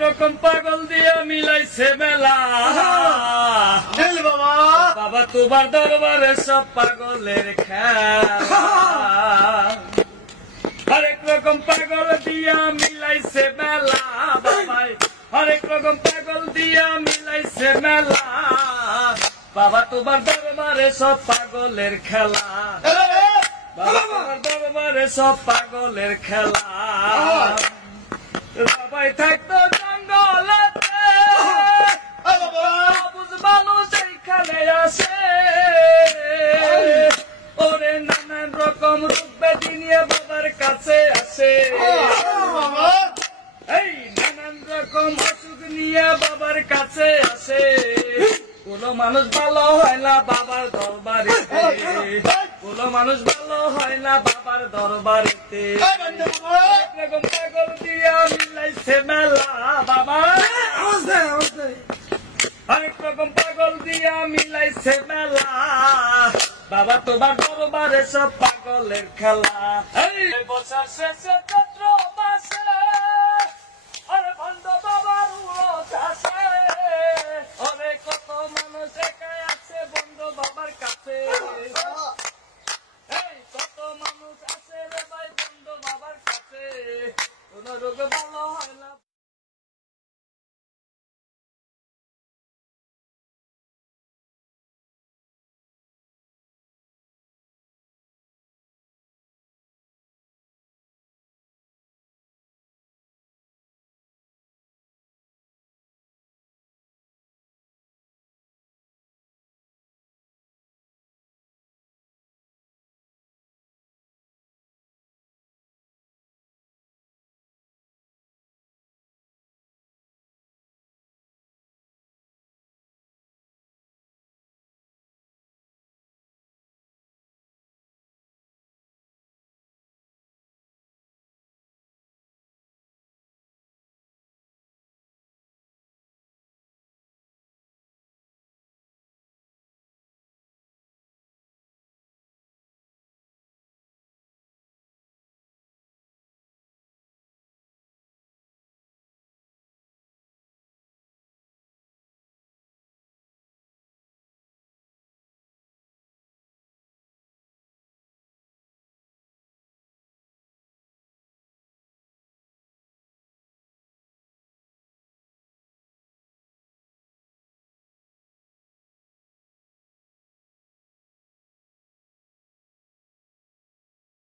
রকম পাগল দিয়া মিলাইছে মেলা বাবা বাবা তোমার দরবারে সব পাগলের খেলা হরেক রকম পাগল দিয়া মিলাইছে মেলা বাবাই হরেক রকম পাগল দিয়া মিলাইছে মেলা বাবা তোমার দরবারে সব পাগলের খেলা বাবা তোমার দরবারে সব পাগলের খেলা বাবাই থাকতো জঙ্গলেতে বুঝ মানুষ এইখানে আসে ওরে নানান রকম রূপ ব্যাধি নিয়ে বাবার কাছে আসে এই নানান রকম অসুখ নিয়ে বাবার কাছে আসে কোন মানুষ ভালো হয় না বাবার দরবারেতে কোন মানুষ ভালো হয় না বাবার দরবারেতে এরকম পাগল দিয়া মিলাইছে মেলা বাবা অনেক রকম পাগল দিয়া মিলাইছে মেলা বাবা তোমার দরবারে সব পাগলের খেলা এই বছর শেষে